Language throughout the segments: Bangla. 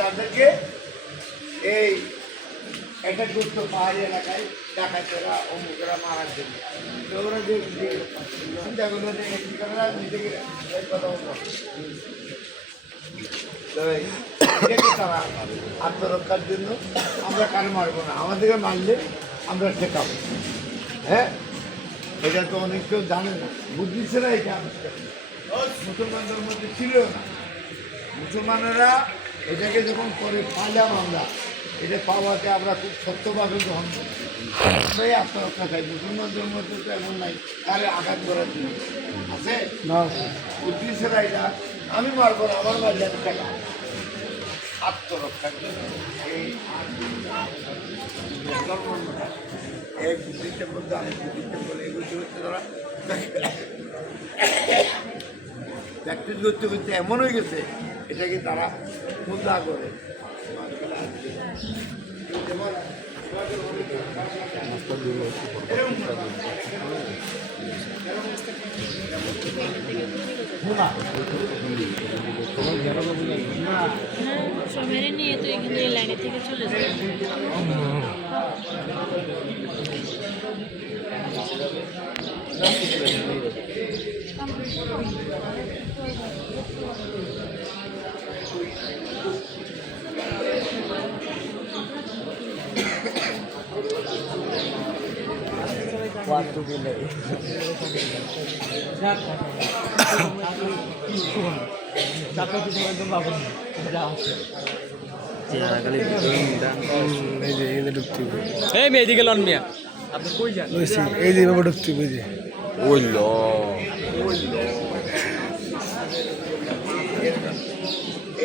তাদেরকে এই একটা গুপ্ত পাহাড়ি এলাকায় ডাকাতেরা অমুকেরা মারার জন্য তো ওরা যে চিন্তা করলো যে নিজেকে কথা বলবো তারা আত্মরক্ষার জন্য আমরা কারো মারবো না, আমাদেরকে মারলে আমরা ঠেকাবো। হ্যাঁ, এটা তো অনেক কেউ জানে না, বুঝছে না। এটা মুসলমানদের মধ্যে ছিল না। মুসলমানেরা এটাকে যখন করে পাইলাম আমরা, এটা পাওয়াতে আমরা খুব সত্যভাবে গ্রহণ করি। আমরাই আত্মরক্ষা চাই। মুসলমানদের মধ্যে তো এমন নাই কারে আঘাত করার জন্য আছে না, বুঝছে না। এটা আমি মারবো না, আমার মাঝে আমি টাকা আত্মরক্ষার জন্য এই বুদ্ধিটা বলতে আমি বুদ্ধিটা বলে এগুলো হচ্ছে তারা প্র্যাকটিস করতে করতে এমন হয়ে গেছে এটাকে তারা মুদ্রা করে। মেরে নিয়ে তো এখানে লাইনে থেকে চলে যায়। মেয়েদিকে লন মিয়া আপনি কই যান? এই যে বাবা ঢুকতে বুঝে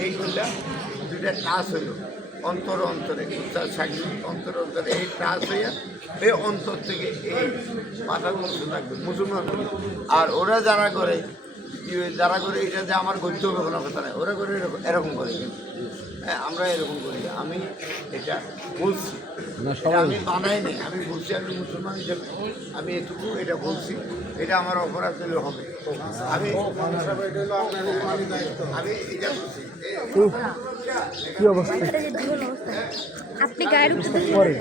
এইগুলা দুইটা টাচ হইল অন্তর অন্তরে, অন্তর অন্তরে এই টাচ হইয়া এই অন্তর থেকে এই মাথার মধ্যে থাকবে মুসলমান। আর ওরা যারা করে এটা যে আমার গদ্য হবে কোনো কথা নাই, ওরা করে এরকম করে। হ্যাঁ, আমরা এরকম করি। আমি এটা বলছি, আমি বানাই নেই, আমি বলছি। আমি মুসলমান হিসেবে আমি এটুকু এটা বলছি, এটা আমার অপরাধ হলে হবে। আমি এটা বলছি। কি অবস্থা? আপনি গায়ের পরে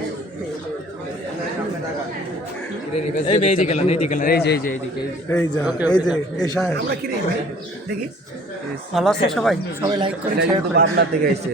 এই যে দেখি ভালো আছে সবাই, সবাই লাইক করে শেয়ার করে। আপনার দিকে আইছে